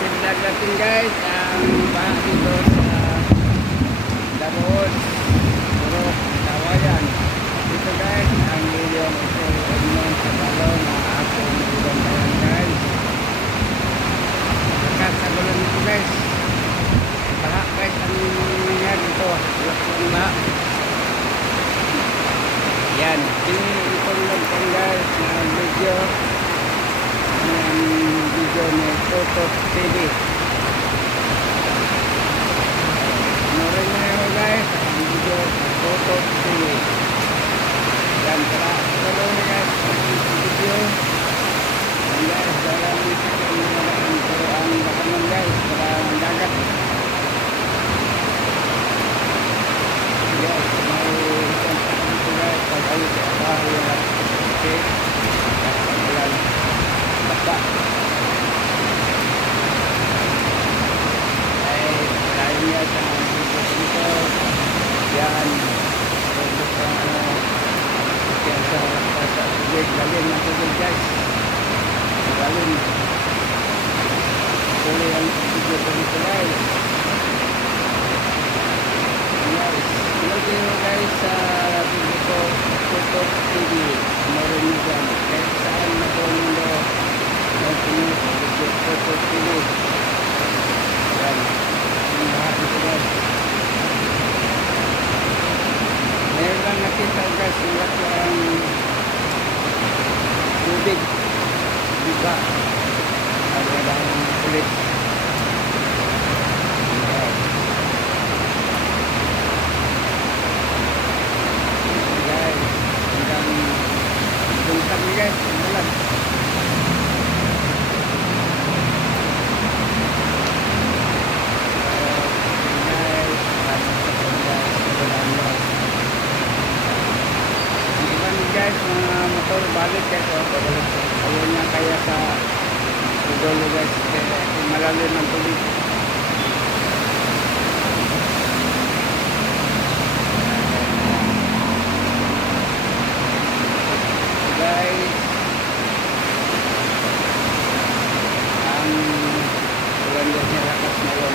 Isindag natin guys ang baha dito sa Daroon, Purok, Kawayan. Dito guys ang William ito Edmond sa balong na ako nilong bayan guys. Lakas sa gulong nito guys. Baha guys ang nangyari dito. Lakas baha. Yan, itong lang guys na video ni Tutot TV. Norin na yun guys ang video ng Tutot TV. Dan para tuloy guys ang video. Dan guys dalam ang bakaman guys para dagat. Guys mau isang ito guys pag-ayo sa bahay okay. Bulan basta niya sa dito yan product ng yan sa tubig galing ng tubig guys galing tuloy ang video ko dito guys hello guys sa video ko Tutot TV meron nyo dyan kahit saan na po mundo mag-inis sa video Tutot TV yan lahat ito guys. Meron lang nakita guys lahat ang tubig diba ada dalam kulit guys hanggang bungkag ni guys bulan guys mga motor balik guys ayaw niya kaya sa ugulo guys kaya malalim ang tubig guys ang ulan guys niya lakas ngayon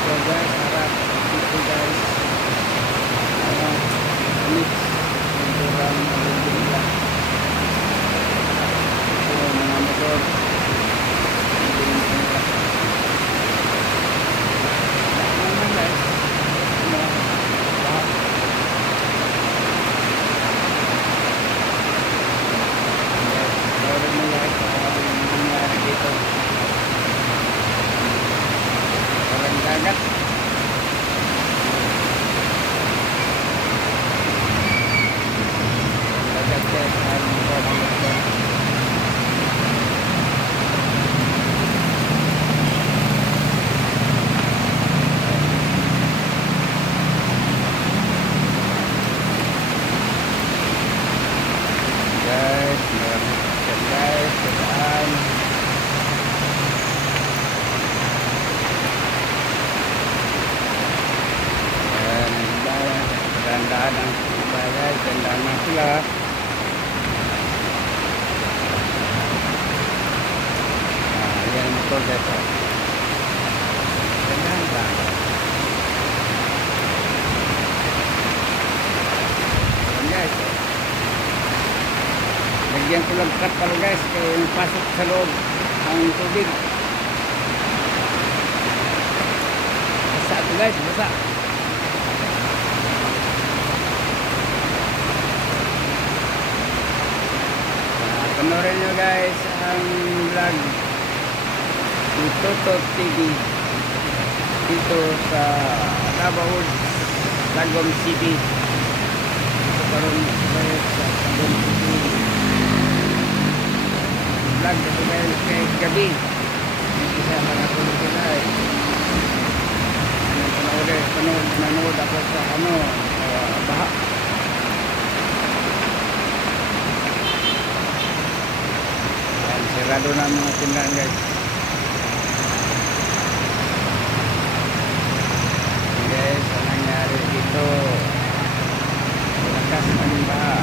so guys harap ito guys mix kurang lebih lah so mga motor naman guys baru mulai nangyari dito orang dagat gandaan ang bagay, gandaan na sila. Yan ang motor guys. Gandaan lang. Yan guys. Lagyan ko lang kapal guys kaya pasok sa loob ang tubig. Basa ito guys, basa. Panoorin nyo guys ang vlog ni Tutot TV dito sa Tabaud, Tagum City. Ito karoon guys sa Tagum City. Vlog dito guys kay gabi. Hindi sa mga tulog sila eh. Nanood ako sa baha. Sarado na ang mga tindahan guys. Guys, ang nangyari dito lakas ng baha.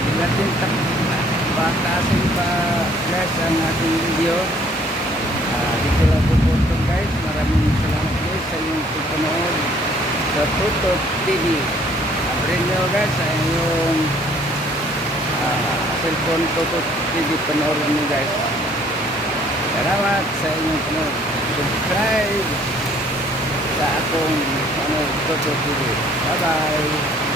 Hindi natin video. Dito lang po po ito guys. Maraming salamat guys sa inyong panonood sa Tutok TV. Rin nyo guys sa inyong cellphone Tutok TV. Panoorin nyo guys. Salamat sa inyong panonood. Subscribe sa akong Tutok TV. Bye bye.